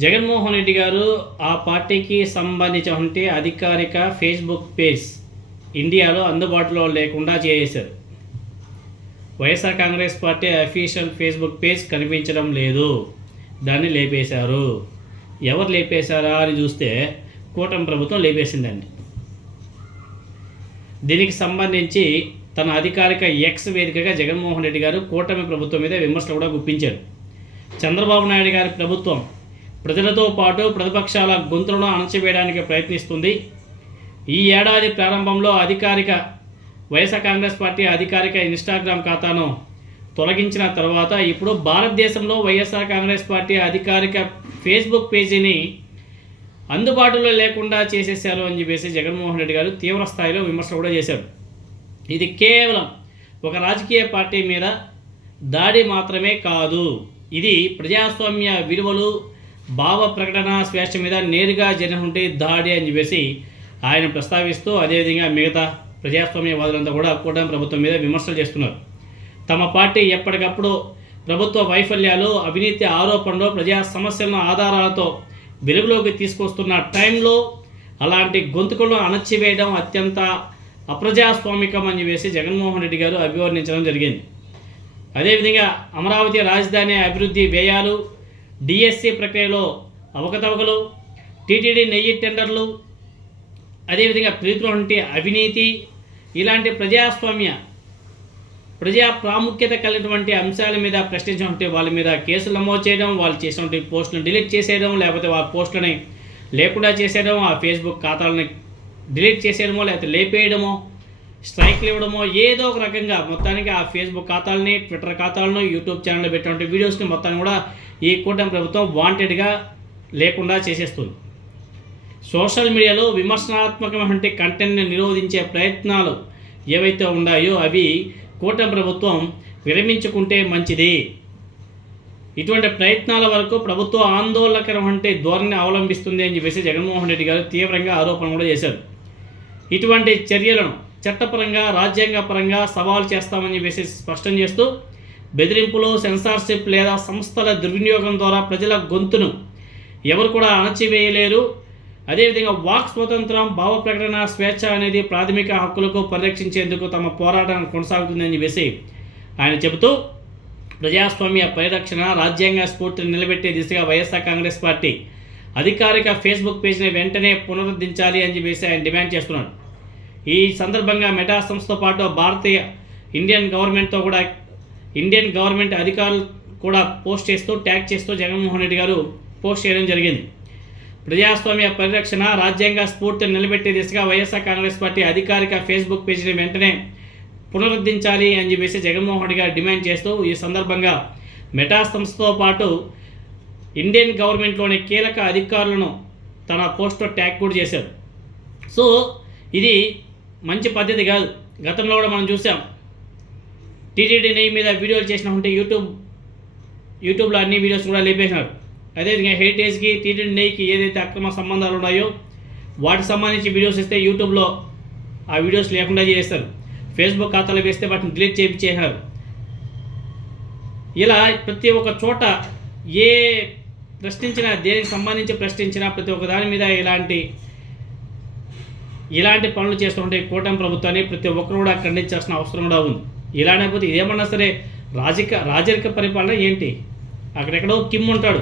జగన్మోహన్ రెడ్డి గారు ఆ పార్టీకి సంబంధించిన అధికారిక ఫేస్బుక్ పేజ్ ఇండియాలో అందుబాటులో లేకుండా చేశారు. YSR Congress party official Facebook page కనిపించడం లేదు, దాన్ని లేపేశారు. ఎవరు లేపేశారా అని చూస్తే కూటమి ప్రభుత్వం లేపేసిందండి. దీనికి సంబంధించి తన అధికారిక ఎక్స్ వేదికగా జగన్మోహన్ రెడ్డి గారు కూటమి ప్రభుత్వం మీద విమర్శలు కూడా గుప్పించారు. చంద్రబాబు నాయుడు గారి ప్రభుత్వం ప్రజలతో పాటు ప్రతిపక్షాల గొంతులను అణచివేయడానికి ప్రయత్నిస్తుంది. ఈ ఏడాది ప్రారంభంలో వైఎస్ఆర్ కాంగ్రెస్ పార్టీ అధికారిక ఇన్స్టాగ్రామ్ ఖాతాను తొలగించిన తర్వాత ఇప్పుడు భారతదేశంలో వైఎస్ఆర్ కాంగ్రెస్ పార్టీ అధికారిక ఫేస్బుక్ పేజీని అందుబాటులో లేకుండా చేసేశారు అని చెప్పేసి జగన్మోహన్ రెడ్డి గారు తీవ్ర స్థాయిలో విమర్శలు కూడా చేశారు. ఇది కేవలం ఒక రాజకీయ పార్టీ మీద దాడి మాత్రమే కాదు, ఇది ప్రజాస్వామ్య విలువలు భావ ప్రకటన స్వేచ్ఛ మీద నేరుగా జరిగినటువంటి దాడి అని చెప్పేసి ఆయన ప్రస్తావిస్తూ, అదేవిధంగా మిగతా ప్రజాస్వామ్యవాదులంతా కూడా కూటమి ప్రభుత్వం మీద విమర్శలు చేస్తున్నారు. తమ పార్టీ ఎప్పటికప్పుడు ప్రభుత్వ వైఫల్యాలు, అవినీతి ఆరోపణలు, ప్రజా సమస్యలను ఆధారాలతో వెలుగులోకి తీసుకొస్తున్న టైంలో అలాంటి గొంతుకులను అణచివేయడం అత్యంత అప్రజాస్వామికం అని చెప్పేసి జగన్మోహన్ రెడ్డి గారు అభివర్ణించడం జరిగింది. అదేవిధంగా అమరావతి రాజధాని అభివృద్ధి వ్యయాలు, డిఎస్సి ప్రక్రియలో అవకతవకలు, టీటీడీ నెయ్యి టెండర్లు, అదేవిధంగా ప్రీతులంటి అవినీతి, ఇలాంటి ప్రజా ప్రాముఖ్యత కలిగినటువంటి అంశాల మీద ప్రశ్నించినటువంటి వాళ్ళ మీద కేసులు నమోదు చేయడం, వాళ్ళు చేసినటువంటి పోస్టులను డిలీట్ చేసేయడం, లేకపోతే ఆ పోస్టులని లేకుండా చేసేయడం, ఆ ఫేస్బుక్ ఖాతాలని డిలీట్ చేసేయడమో, లేకపోతే లేపేయడమో, స్ట్రైక్లు ఇవ్వడమో, ఏదో ఒక రకంగా మొత్తానికి ఆ ఫేస్బుక్ ఖాతాలని, ట్విట్టర్ ఖాతాలను, యూట్యూబ్ ఛానల్లో పెట్టినటువంటి వీడియోస్ని మొత్తాన్ని కూడా ఈ కూటమి ప్రభుత్వం వాంటెడ్గా లేకుండా చేసేస్తుంది. సోషల్ మీడియాలో విమర్శనాత్మకమైన కంటెంట్ని నిరోధించే ప్రయత్నాలు ఏవైతే ఉన్నాయో అవి కూటమి ప్రభుత్వం విరమించుకుంటే మంచిది. ఇటువంటి ప్రయత్నాల వరకు ప్రభుత్వ ఆందోళనకరమైన ధోరణి అవలంబిస్తుంది అని చెప్పేసి జగన్మోహన్ రెడ్డి గారు తీవ్రంగా ఆరోపణ కూడా చేశారు. ఇటువంటి చర్యలను చట్టపరంగా, రాజ్యాంగపరంగా సవాల్ చేస్తామని చెప్పేసి స్పష్టం చేస్తూ, బెదిరింపులు, సెన్సార్షిప్ లేదా సంస్థల దుర్వినియోగం ద్వారా ప్రజల గొంతును ఎవరు కూడా అణచివేయలేరు. అదేవిధంగా వాక్ స్వాతంత్రం, భావ ప్రకటన స్వేచ్ఛ అనేది ప్రాథమిక హక్కులకు పరిరక్షించేందుకు తమ పోరాటం కొనసాగుతుందని చెప్పేసి ఆయన చెబుతూ, ప్రజాస్వామ్య పరిరక్షణ, రాజ్యాంగ స్ఫూర్తిని నిలబెట్టే దిశగా వైఎస్ఆర్ కాంగ్రెస్ పార్టీ అధికారిక ఫేస్బుక్ పేజ్ని వెంటనే పునరుద్ధరించాలి అని చెప్పేసి ఆయన డిమాండ్ చేస్తున్నాడు. ఈ సందర్భంగా మెటా సంస్థతో పాటు ఇండియన్ గవర్నమెంట్ అధికారులు కూడా పోస్ట్ చేస్తూ, ట్యాగ్ చేస్తూ జగన్మోహన్ రెడ్డి గారు పోస్ట్ చేయడం జరిగింది. ప్రజాస్వామ్య పరిరక్షణ, రాజ్యాంగ స్ఫూర్తిని నిలబెట్టే దిశగా వైఎస్ఆర్ కాంగ్రెస్ పార్టీ అధికారిక ఫేస్బుక్ పేజీని వెంటనే పునరుద్ధరించాలి అని చెప్పేసి జగన్మోహన్ రెడ్డి గారు డిమాండ్ చేస్తూ, ఈ సందర్భంగా మెటా సంస్థతో పాటు ఇండియన్ గవర్నమెంట్లోని కీలక అధికారులను తన పోస్ట్లో ట్యాగ్ కూడా చేశారు. సో ఇది మంచి పద్ధతి కాదు. గతంలో కూడా మనం చూసాం, టీటీడీ నెయ్యి మీద వీడియోలు చేసినటువంటి యూట్యూబ్లో అన్ని వీడియోస్ కూడా లేపేసినారు. అదేవిధంగా హెరిటేజ్కి, టీటీడీ నెయ్యికి ఏదైతే అక్రమ సంబంధాలు ఉన్నాయో వాటికి సంబంధించి వీడియోస్ ఇస్తే యూట్యూబ్లో ఆ వీడియోస్ లేకుండా చేస్తారు. ఫేస్బుక్ ఖాతాలో వేస్తే వాటిని డిలీట్ చేయించేశారు. ఇలా ప్రతి ఒక్క చోట దేనికి సంబంధించి ప్రశ్నించినా ప్రతి ఒక్క దాని మీద ఇలాంటి పనులు చేస్తుంటే కూటమి ప్రభుత్వాన్ని ప్రతి ఒక్కరు కూడా ఖండించాల్సిన అవసరం కూడా ఉంది. ఇలా లేకపోతే ఇదేమన్నా సరే రాజరిక పరిపాలన ఏంటి? అక్కడెక్కడో కిమ్ ఉంటాడు,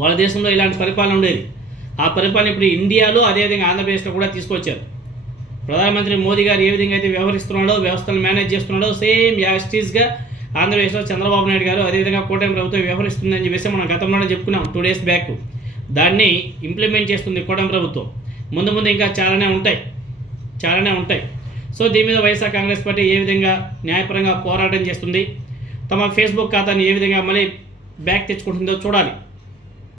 వాళ్ళ దేశంలో ఇలాంటి పరిపాలన ఉండేది. ఆ పరిపాలన ఇప్పుడు ఇండియాలో, అదేవిధంగా ఆంధ్రప్రదేశ్లో కూడా తీసుకొచ్చారు. ప్రధానమంత్రి మోదీ గారు ఏ విధంగా అయితే వ్యవహరిస్తున్నాడో, వ్యవస్థను మేనేజ్ చేస్తున్నాడో, సేమ్ యాస్టీస్గా ఆంధ్రప్రదేశ్లో చంద్రబాబు నాయుడు గారు, అదేవిధంగా కూటమి ప్రభుత్వం వ్యవహరిస్తుందని చెప్పేసి మనం గతంలోనే చెప్పుకున్నాం 2 days బ్యాక్. దాన్ని ఇంప్లిమెంట్ చేస్తుంది కూటమి ప్రభుత్వం. ముందు ఇంకా చాలానే ఉంటాయి. సో దీని మీద వైఎస్ఆర్ కాంగ్రెస్ పార్టీ ఏ విధంగా న్యాయపరంగా పోరాటం చేస్తుంది, తమ ఫేస్బుక్ ఖాతాని ఏ విధంగా మళ్ళీ బ్యాక్ తెచ్చుకుంటుందో చూడాలి.